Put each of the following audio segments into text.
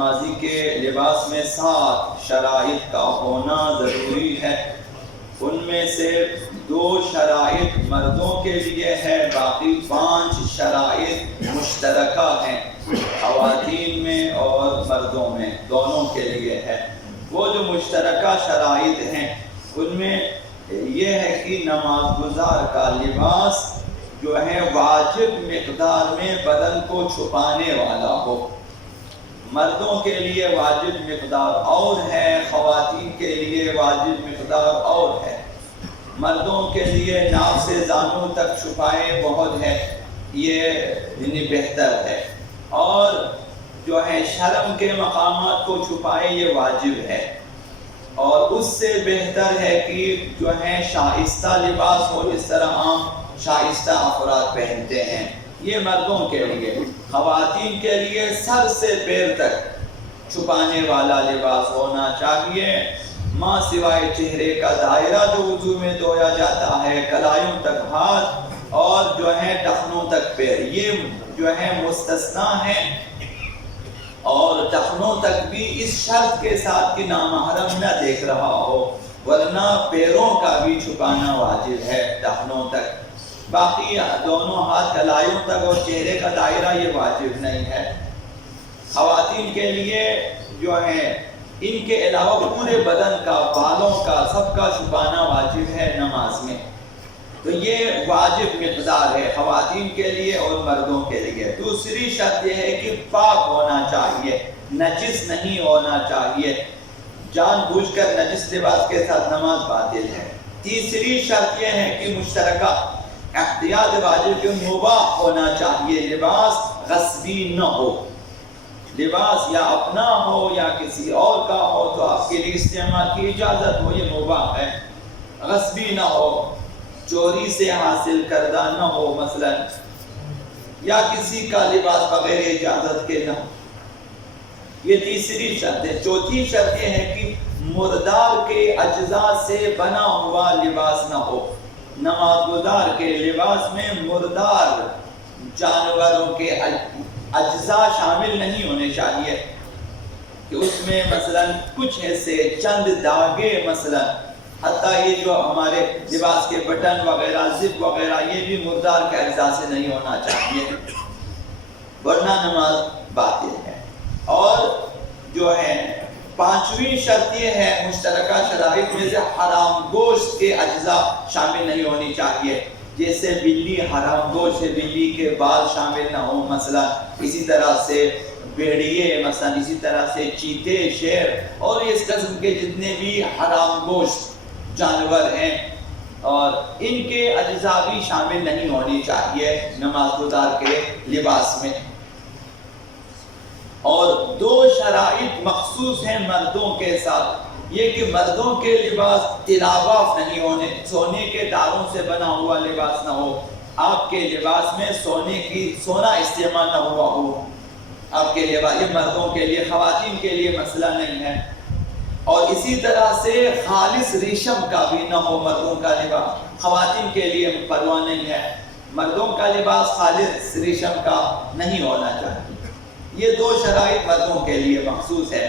نمازی کے لباس میں 7 شرائط کا ہونا ضروری ہے۔ ان میں سے 2 شرائط مردوں کے لیے ہے، باقی 5 شرائط مشترکہ ہیں، خواتین میں اور مردوں میں دونوں کے لیے ہے۔ وہ جو مشترکہ شرائط ہیں ان میں یہ ہے کہ نماز گزار کا لباس جو ہے واجب مقدار میں بدن کو چھپانے والا ہو۔ مردوں کے لیے واجب مقدار اور ہے، خواتین کے لیے واجب مقدار اور ہے۔ مردوں کے لیے ناف سے زانوں تک چھپائے بہت ہے، یہ بہتر ہے، اور جو ہے شرم کے مقامات کو چھپائے یہ واجب ہے، اور اس سے بہتر ہے کہ جو ہے شائستہ لباس ہو، جس طرح عام شائستہ افراد پہنتے ہیں، یہ مردوں کے لیے۔ خواتین کے لیے سر سے پیر تک چھپانے والا لباس ہونا چاہیے، ماں سوائے چہرے کا دائرہ جو وضو میں دھویا جاتا ہے، کلائیوں تک ہاتھ اور جو ہے ٹخنوں تک پیر، یہ جو ہے مستثنیٰ ہے، اور ٹخنوں تک بھی اس شرط کے ساتھ کہ نامحرم نہ دیکھ رہا ہو، ورنہ پیروں کا بھی چھپانا واجب ہے ٹخنوں تک۔ باقی دونوں ہاتھ کلائیوں تک اور چہرے کا دائرہ یہ واجب نہیں ہے۔ خواتین کے لیے جو ہے ان کے علاوہ پورے بدن کا، بالوں کا، سب کا چھپانا واجب ہے نماز میں، تو یہ واجب مقدار ہے خواتین کے لیے اور مردوں کے لیے۔ دوسری شرط یہ ہے کہ پاک ہونا چاہیے، نجس نہیں ہونا چاہیے، جان بوجھ کر نجس لباس کے ساتھ نماز باطل ہے۔ تیسری شرط یہ ہے کہ مشترکہ احتیاط واجب کے مباح ہونا چاہیے، لباس غصبی نہ ہو، لباس یا اپنا ہو یا کسی اور کا ہو تو آپ کے لیے استعمال کی اجازت ہو، یہ مباح ہے، غصبی نہ ہو، چوری سے حاصل کردہ نہ ہو مثلا، یا کسی کا لباس بغیر اجازت کے نہ ہو، یہ تیسری شرط ہے۔ چوتھی شرط یہ ہے کہ مردار کے اجزاء سے بنا ہوا لباس نہ ہو۔ نماز گزار کے لباس میں مردار جانوروں کے اجزاء شامل نہیں ہونے چاہیے، کہ اس میں مثلا کچھ ایسے چند داغے، مثلا حتیٰ یہ جو ہمارے لباس کے بٹن وغیرہ، زپ وغیرہ، یہ بھی مردار کے اجزاء سے نہیں ہونا چاہیے، ورنہ نماز باطل ہے۔ اور جو ہے 5ویں شرط یہ ہے مشترکہ شرائط میں سے حرام گوشت کے اجزاء شامل نہیں ہونی چاہیے، جیسے بلی حرام گوشت ہے، بلی کے بال شامل نہ ہوں مثلا، اسی طرح سے بھیڑیے مثلا، اسی طرح سے چیتے، شیر اور اس قسم کے جتنے بھی حرام گوشت جانور ہیں، اور ان کے اجزاء بھی شامل نہیں ہونی چاہیے نماز گزار کے لباس میں۔ اور 2 شرائط مخصوص ہیں مردوں کے ساتھ، یہ کہ مردوں کے لباس تلاواف نہیں ہونے، سونے کے تاروں سے بنا ہوا لباس نہ ہو، آپ کے لباس میں سونا استعمال نہ ہوا ہو آپ کے لباس، یہ مردوں کے لیے، خواتین کے لیے مسئلہ نہیں ہے۔ اور اسی طرح سے خالص ریشم کا بھی نہ ہو مردوں کا لباس، خواتین کے لیے پرواہ نہیں ہے، مردوں کا لباس خالص ریشم کا نہیں ہونا چاہیے۔ یہ 2 شرائط مردوں کے لیے مخصوص ہے۔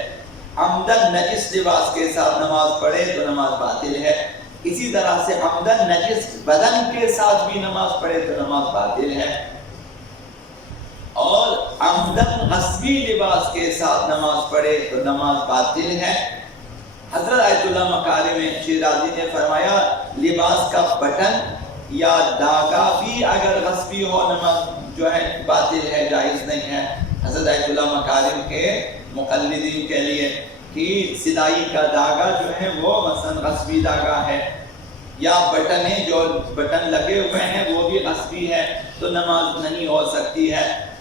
عمدن نجس لباس کے ساتھ نماز پڑھے تو نماز باطل ہے، اسی طرح سے عمدن نجس بدن کے ساتھ بھی نماز پڑھے تو نماز باطل ہے، اور عمدن غصبی لباس کے ساتھ نماز پڑھے تو نماز باطل ہے۔ حضرت آیت اللہ مکارم شیرازی نے فرمایا لباس کا بٹن یا داغا بھی اگر غصبی ہو نماز جو ہے باطل ہے، جائز نہیں ہے۔ حضرت آیت اللہ مکارم کے مقلدین کے لیے کہ سلائی کا داغا جو ہے وہ مثلا غصبی داغا ہے، یا بٹنیں جو بٹن لگے ہوئے ہیں وہ بھی غصبی ہے، تو نماز نہیں ہو سکتی ہے۔